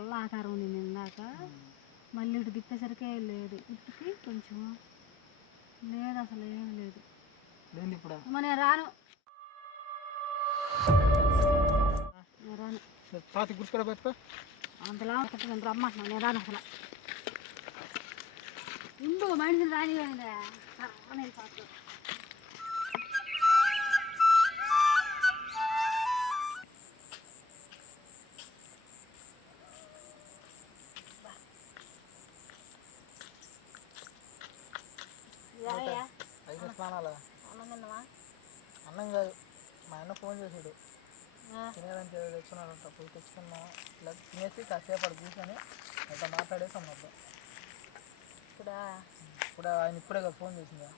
నల్ల ఆకారం ఉంది ఇందాక. మళ్ళీ ఇటు తిప్పేసరికే లేదు, ఇటుకి కొంచెం లేదు, అసలు ఏం లేదు. లేదు ఇప్పుడు నేను రాను, నేను రాను. పాతి గుర్తుపడ పెట్టుకో. అంతలా నేను రమ్మంటున్నాను, నేను రాను అసలు. ఉండు మనిషిని రానివ్వండి. ఐదు స్నానాలు అన్నం తిన్నావా? అన్నం కాదు, మా అన్న ఫోన్ చేసాడు, తినేదానికి ఏదో తెచ్చుకున్నాడంట. పోయి తెచ్చుకున్నాం. ఇలా తినేసి కాసేపు అక్కడ కూర్చొని అంత మాట్లాడేసి అన్నప్పుడు ఇప్పుడు ఆయన ఇప్పుడే కదా ఫోన్ చేసిందా.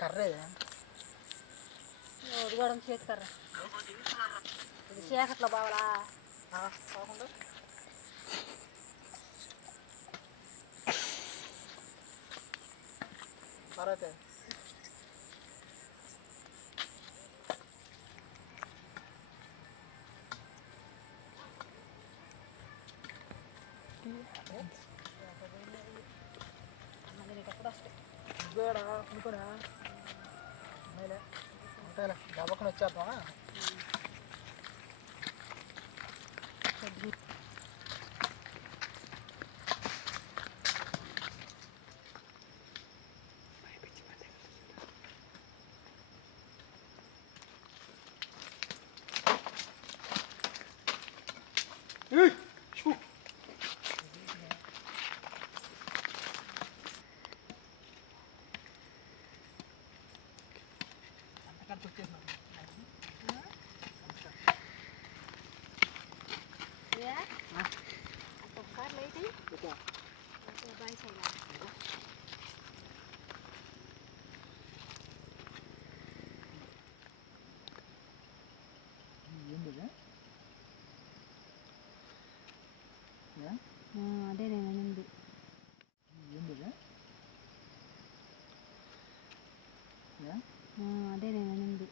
కర్రే ఉడగడం చేతి కర్ర, ఇది చీకట్లో బావలా కాకుండా తర్వాత ఎప్పుడు వస్తాయి ఇద్దోడా అనుకున్నా మేలే అంతేలే, డబ్బక్కన వచ్చేద్దామా. అదే నేను అనింది. అదే నేను అనింది.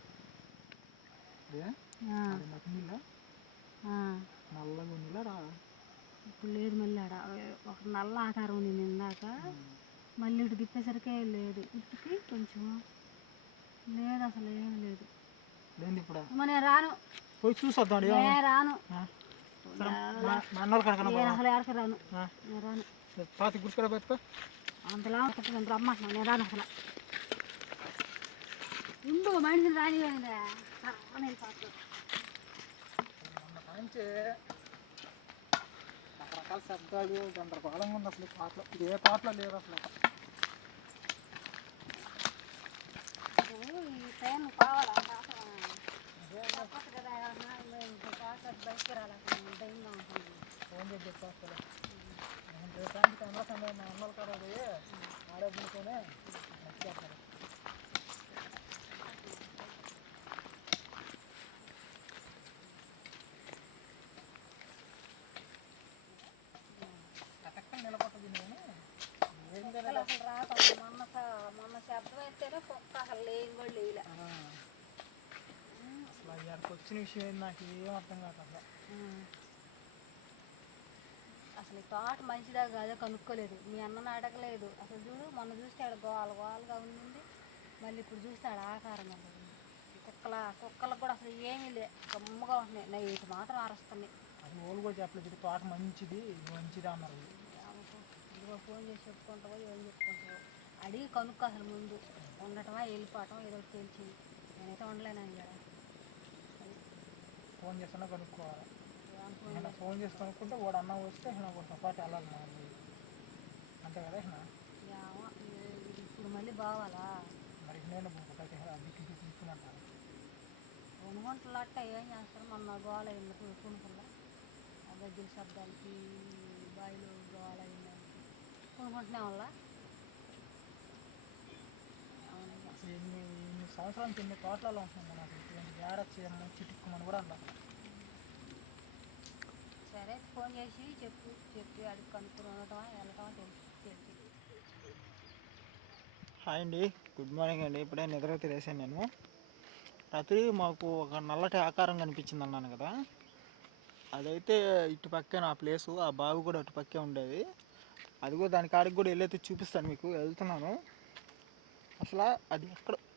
నల్లగా ఉందిలా రా, ఇప్పుడు లేదు. మళ్ళీ ఆడ ఒక నల్ల ఆకారం ఉంది ఇందాక. మళ్ళీ ఇటు తిప్పేసరికే లేదు, ఇటుకి కొంచెం లేదు, అసలు ఏం లేదు. లేదు ఇప్పుడు నేను రాను, పోయి చూసొద్దాం. నేను రాను, మా అన్నోళ్ళ కనుక నేను అసలు ఎక్కడికి రాను, నేను రాను. పాతి గుర్తుపడ పెట్టుకో. అంతలా నేను రమ్మంటున్నాను, నేను రాను అసలు. ఉండు మనిషిని రానివ్వండి. మంచి రకరకాల శబ్దాలు గందరగోళంగా ఉంది అసలు. తోటలో ఇది ఏ తోటలో లేదు అసలు. ఈ టైం కావాలా బయటకి రాలి టైంగా ఉంటుంది. ఫోన్ చేసి చెప్పేస్తాను రేపానికి కమలకండి మా అన్నోళ్ళ కదా పోయి ఆడేపుకొని వచ్చేస్తారు. నిలబడుతుంది నేను ఏం అసలు రాక మొన్న శబ్దం అయితేనే కుక్క అసలు లేని కూడా లేలే. అసలు అక్కడికి వచ్చిన విషయం నాకు ఏం అర్థం కాదు అసలు. అసలు ఈ తోట మంచిదా కాదో కనుక్కోలేదు, మీ అన్నను అడగలేదు. అసలు చూడు, మొన్న చూస్తే ఆడ గోలుగా ఉంది, మళ్ళీ ఇప్పుడు చూస్తే ఆడ ఆకారం ఉంది. కుక్కలకు కూడా అసలు ఏమీ లే, గమ్ముగా ఉంటున్నాయి. నైట్ మాత్రం అరుస్తున్నాయి. అసలు వాళ్ళు కూడా చెప్పలేదు తోట మంచిది అన్నారు. ఇదిగో ఫోన్ చేసి చెప్పుకుంటావో ఏం చెప్పుకుంటావో అడిగి కనుక్కో. అసలు ముందు ఉండటమా వెళ్ళిపోవటం ఏదో ఒకటి తెలిసి, నేనైతే ఉండలేనని కదా. ఫోన్ చేస్తున్నా కనుక్కోవాలి. ఫోన్ చేసి కనుక్కుంటే వాడు అన్నం వస్తే కొంచెం పాటు వెళ్ళాలి మనం, అంతే కదా. ఇప్పుడు మళ్ళీ బావాలా మరి నేను దిక్కు తీసుకున్నట్టు కొనుగొంటలు అట్ట ఏం చేస్తారు. మొన్న గోల అయింది కొనుక్కుల్లా, ఆ గజ్జల శబ్దాలకి బాయిలో గోల అయిందానికి కొనుక్కుంటున్నా వల్ల. అసలు ఎన్ని సంవత్సరానికి ఎన్ని తోటలలో ఉంటున్నాం. నాకు ఇటువంటి ఏడొచ్చేమో చిటుక్కుమని కూడా అంటారు. సరే ఫోన్ చేసి చెప్పి అడిగి కనుక్కొని ఉండటమా వెళ్ళటమా తెలిసి. హాయ్ అండి, గుడ్ మార్నింగ్ అండి. ఇప్పుడే నిద్ర తిరేసాను నేను. రాత్రి మాకు ఒక నల్లటి ఆకారం కనిపించింది అన్నాను కదా, అదైతే ఇటు పక్కే నా ప్లేసు, ఆ బావి కూడా అటు పక్కే ఉండేది. అది కూడా దాని కాడికి కూడా వెళ్ళైతే చూపిస్తాను మీకు, వెళ్తున్నాను. అసలు అది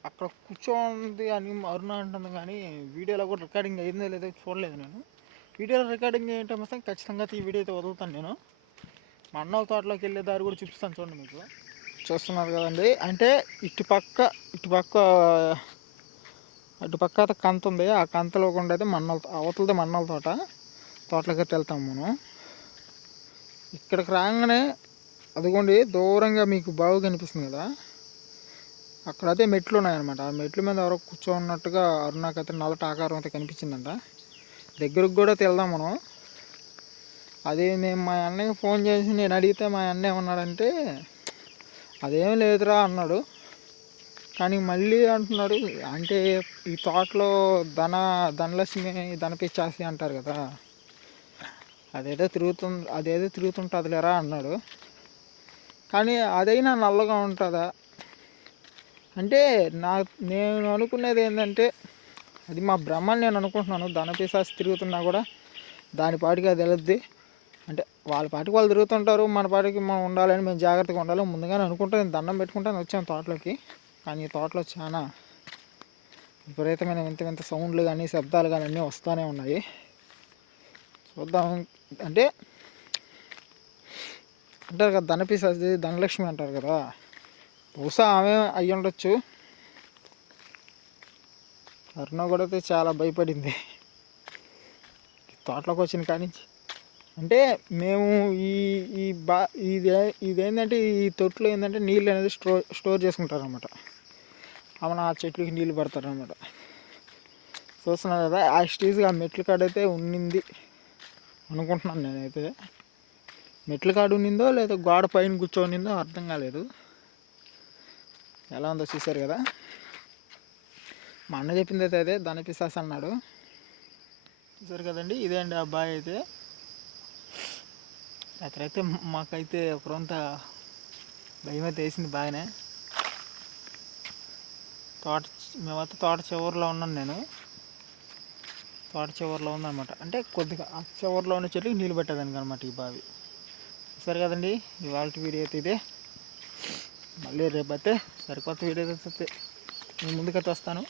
అక్కడ కూర్చోంది అని అరుణ అంటుంది, కానీ వీడియోలో కూడా రికార్డింగ్ అయిందో లేదో చూడలేదు నేను. వీడియోలో రికార్డింగ్ ఏంటో మాత్రం ఖచ్చితంగా ఈ వీడియో అయితే వదులుతాను నేను. మా అన్నోళ్ళ తోటలోకి వెళ్ళే దారి కూడా చూపిస్తాను చూడండి మీకు. చూస్తున్నారు కదండి, అంటే ఇటుపక్క అటుపక్క కంత ఉంది, ఆ కంతలో ఉండేది అవతలది మన్నోళ్ళ తోటలోకి అయితే వెళ్తాం మనం. ఇక్కడికి రాగానే అదిగోండి దూరంగా మీకు బావి కనిపిస్తుంది కదా, అక్కడైతే మెట్లు ఉన్నాయన్నమాట. ఆ మెట్ల మీద ఎవరో కూర్చోన్నట్టుగా అరుణాకైతే నల్లటి ఆకారం అయితే కనిపించిందంట. దగ్గరకు కూడా వెళ్దాం మనం. అది నేను మా అన్నయ్య ఫోన్ చేసి నేను అడిగితే మా అన్నయ్య ఏమన్నాడంటే అదేం లేదురా అన్నాడు. కానీ మళ్ళీ అంటున్నాడు, అంటే ఈ తోటలో ధనలక్ష్మి ధనపిచ్చాసి అంటారు కదా, అదేదో తిరుగుతుంటుంది లేరా అన్నాడు. కానీ అదైనా నల్లగా ఉంటుందా అంటే నేను అనుకునేది ఏంటంటే అది మా బ్రహ్మని నేను అనుకుంటున్నాను. ధనపిశాచి తిరుగుతున్నా కూడా దాని పాటికి అది వెళ్ళద్ది, అంటే వాళ్ళ పాటికి వాళ్ళు తిరుగుతుంటారు, మన పాటికి మనం ఉండాలని మేము జాగ్రత్తగా ఉండాలి ముందుగానే అనుకుంటా నేను దండం పెట్టుకుంటాను వచ్చాను తోటలోకి. కానీ ఈ తోటలో చాలా విపరీతమైన వింత సౌండ్లు కానీ శబ్దాలు కానీ అన్నీ వస్తూనే ఉన్నాయి. చూద్దాం. అంటే అంటారు కదా ధనపిశాచి ధనలక్ష్మి అంటారు కదా, బహుశా ఆమె అయ్యి ఉండొచ్చు. అరుణ కూడా అయితే చాలా భయపడింది తోటలోకి వచ్చిన కానీ. అంటే మేము ఇదేంటంటే ఈ తొట్టులో ఏంటంటే నీళ్ళు అనేది స్టోర్ చేసుకుంటారు అనమాట. అవును, ఆ చెట్లకి నీళ్ళు పడతారు అనమాట. చూస్తున్నాను కదా, ఆ స్టేజ్గా ఆ మెట్ల కాడైతే ఉన్నింది అనుకుంటున్నాను నేనైతే. మెట్ల కాడ ఉన్నిందో లేదా గోడ పైన కూర్చోనిందో అర్థం కాలేదు. ఎలా ఉందో చూశారు కదా. మా అన్న చెప్పింది అయితే అదే ధనపిశాచి అన్నాడు. చూసారు కదండి, ఇదే అండి ఆ బాయ్ అయితే. రాత్రైతే మాకైతే ఒకరంతా భయం అయితే వేసింది బాగానే. మేమైతే తోట చివరిలో ఉన్నాను నేను. తోట చివరిలో ఉందన్నమాట, అంటే కొద్దిగా ఆ చివరిలో ఉన్న చెట్లకి నీళ్ళు పెట్టేదానికి అనమాట ఈ బావి. సరే కదండి, ఇవాళ వీడియో అయితే ఇదే. మళ్ళీ రేపు అయితే సరికొత్త వీడియో అయితే నేను ముందుకైతే వస్తాను.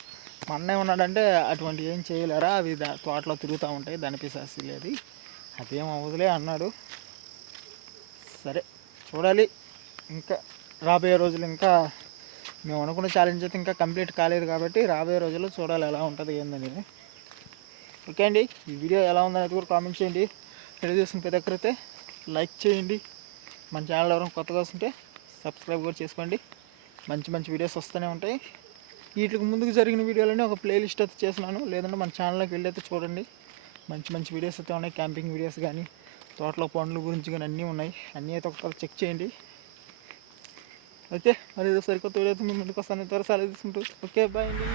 మా అన్నయ్య ఉన్నాడంటే అటువంటి ఏం చేయలేరా, అవి తోటలో తిరుగుతూ ఉంటాయి ధనపిశాచి లేదు, అదేం అవ్వదులే అన్నాడు. సరే చూడాలి, ఇంకా రాబోయే రోజులు ఇంకా మేము అనుకున్న ఛాలెంజ్ అయితే ఇంకా కంప్లీట్ కాలేదు కాబట్టి రాబోయే రోజుల్లో చూడాలి ఎలా ఉంటుంది ఏందనేది. ఓకే అండి, ఈ వీడియో ఎలా ఉందనేది కూడా కామెంట్ చేయండి. వీడియో చూసిన ప్రతి ఒక్కరైతే లైక్ చేయండి. మన ఛానల్ ఎవరైనా కొత్తగా వస్తుంటే సబ్స్క్రైబ్ కూడా చేసుకోండి. మంచి వీడియోస్ వస్తూనే ఉంటాయి. వీటికి ముందుకు జరిగిన వీడియోలని ఒక ప్లేలిస్ట్ అయితే చేస్తున్నాను, లేదంటే మన ఛానల్లోకి వెళ్ళి అయితే చూడండి. మంచి వీడియోస్ అయితే ఉన్నాయి, క్యాంపింగ్ వీడియోస్ కానీ తోటలో పండ్ల గురించి కానీ అన్నీ ఉన్నాయి. అన్నీ అయితే ఒకసారి చెక్ చేయండి. ఓకే, మరి సరికొత్త వీడియో అయితే మేము ముందుకు వస్తాను. త్వరగా తీసుకుంటూ ఓకే బాయ్ అండి.